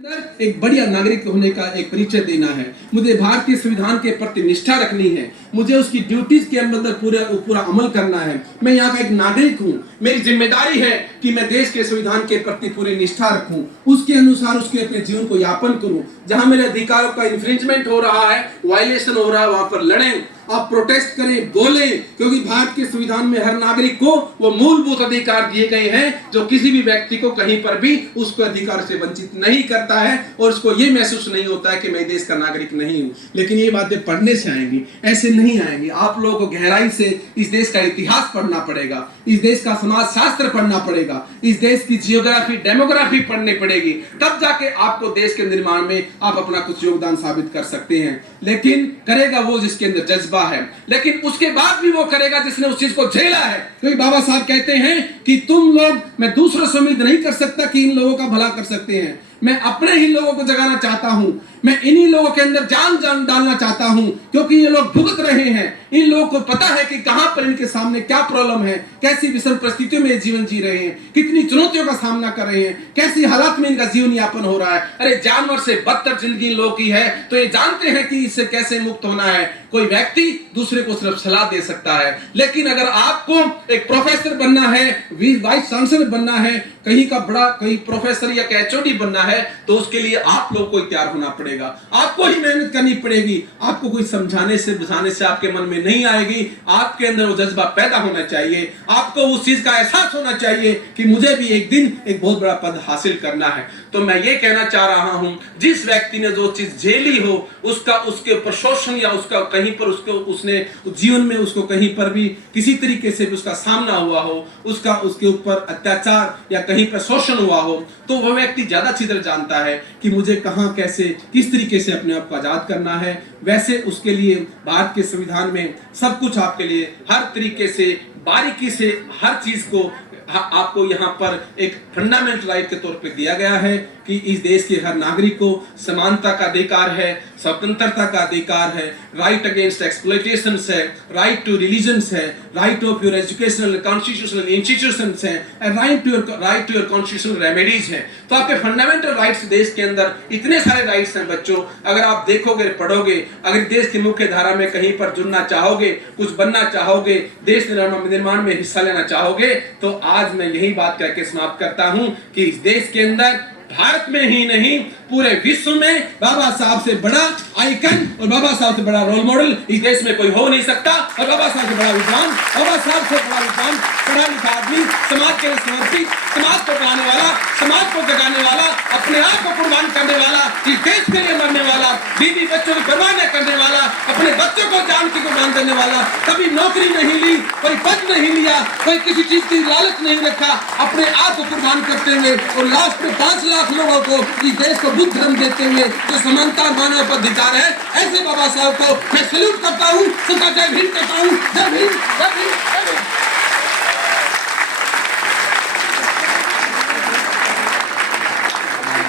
एक बढ़िया नागरिक होने का एक परिचय देना है। मुझे भारतीय संविधान के प्रति निष्ठा रखनी है। मुझे उसकी ड्यूटीज के अंदर पूरा अमल करना है। मैं यहाँ का एक नागरिक हूँ। मेरी जिम्मेदारी है कि मैं देश के संविधान के प्रति पूरी निष्ठा रखूं, उसके अनुसार उसके अपने जीवन को यापन करूं। जहां मेरे अधिकारों का इन्फ्रिंजमेंट हो रहा है, वायलेशन हो रहा है, वहां पर लड़ें, आप प्रोटेस्ट करें, बोलें, क्योंकि भारत के संविधान में हर नागरिक को वो मूलभूत अधिकार दिए गए हैं जो किसी भी व्यक्ति को कहीं पर भी उसको अधिकार से वंचित नहीं करता है और उसको ये महसूस नहीं होता है कि मैं देश का नागरिक नहीं हूं। लेकिन ये बातें पढ़ने से आएंगी, ऐसे नहीं आएंगी। आप लोगों को गहराई से इस देश का इतिहास पढ़ना पड़ेगा, इस देश का समाज शास्त्र पढ़ना पड़ेगा, इस देश की जियोग्राफी, डेमोग्राफी पढ़नी पड़ेगी, तब जाके आपको देश के निर्माण में आप अपना कुछ योगदान साबित कर सकते हैं। लेकिन करेगा वो जिसके अंदर जज्बा है, लेकिन उसके बाद भी वो करेगा जिसने उस चीज को झेला है। क्योंकि बाबा साहब कहते हैं कि तुम लोग, मैं दूसरों से उम्मीद नहीं कर सकता कि इन लोगों का भला कर सकते हैं, मैं अपने ही लोगों को जगाना चाहता हूं, मैं इन्हीं लोगों के अंदर जान डालना चाहता हूं, क्योंकि ये लोग भुगत रहे हैं। इन लोगों को पता है कि कहां पर इनके सामने क्या प्रॉब्लम है, कैसी विषम परिस्थितियों में जीवन जी रहे हैं, कितनी चुनौतियों का सामना कर रहे हैं, कैसी हालात में इनका जीवन यापन हो रहा है। अरे जानवर से बदतर जिंदगी लोगों की है, तो ये जानते हैं कि इससे कैसे मुक्त होना है। कोई व्यक्ति दूसरे को सिर्फ सलाह दे सकता है, लेकिन अगर आपको एक प्रोफेसर बनना है, वाइस चांसलर बनना है, कहीं का बड़ा कोई प्रोफेसर या एचओडी बनना है, तो उसके लिए आप लोग को तैयार होना पड़ेगा, आपको ही मेहनत करनी पड़ेगी। आपको कोई समझाने से बुझाने से आपके मन में नहीं आएगी। आपके अंदर वो जज्बा पैदा होना चाहिए, आपको उस चीज का एहसास होना चाहिए कि मुझे भी एक दिन एक बहुत बड़ा पद हासिल करना है। तो मैं ये कहना चाह रहा हूं, जिस व्यक्ति ने जो चीज झेली हो, उसका उसके ऊपर शोषण या उसका कहीं पर उसने जीवन में उसको कहीं पर भी किसी तरीके से भी उसका सामना हुआ हो, उसका उसके ऊपर अत्याचार या कहीं पर शोषण हुआ हो, तो वह व्यक्ति ज्यादा अच्छी तरह जानता है कि मुझे कहां, कैसे, किस तरीके से अपने आप को आजाद करना है। वैसे उसके लिए भारत के संविधान में सब कुछ आपके लिए हर तरीके से बारीकी से हर चीज को आपको यहाँ पर एक फंडामेंटल राइट के तौर पे दिया गया है कि इस देश के हर नागरिक को समानता का अधिकार है, स्वतंत्रता का अधिकार है, राइट अगेंस्ट एक्सप्लॉयटेशंस है, राइट टू रिलीजन्स है, right of your educational constitutional institutions है, and right to your constitutional remedies है। तो आपके फंडामेंटल राइट्स देश के अंदर इतने सारे राइट्स हैं बच्चों। अगर आप देखोगे, पढ़ोगे, अगर देश की मुख्य धारा में कहीं पर जुड़ना चाहोगे, कुछ बनना चाहोगे, देश निर्माण में हिस्सा लेना चाहोगे, तो आज मैं यही बात कहकर समाप्त करता हूं कि इस देश के अंदर, भारत में ही नहीं पूरे विश्व में बाबा साहब से बड़ा आइकन और बाबा साहब से बड़ा रोल मॉडल इस देश में कोई हो नहीं सकता। और बाबा साहब से बड़ा विद्वान, बाबा साहब से बड़ा विद्वान, पढ़ा लिखा आदमी, समाज के लिए समर्पित, समाज को पढ़ाने वाला, समाज को जगाने वाला, अपने आप को कुर्बान करने वाला, इस देश के लिए मरने वाला, बीवी बच्चों की परवाह न करने वाला, अपने बच्चों को जान की कुर्बान करने वाला, कभी नौकरी नहीं ली, कोई पद नहीं लिया, कोई किसी चीज की लालच नहीं रखा, अपने आप को कुर्बान करते हुए और लास्ट में 5 लाख लोगों को इस देश को बुद्ध धर्म देते हुए जो समानता और मानव अधिकार है, ऐसे बाबा साहब को मैं सैल्यूट करता हूँ, सबका जय भीम कहता हूँ। जय भीम, जय भीम, जय भीम।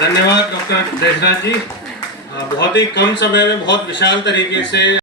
धन्यवाद डॉक्टर देशराज जी। बहुत ही कम समय में बहुत विशाल तरीके से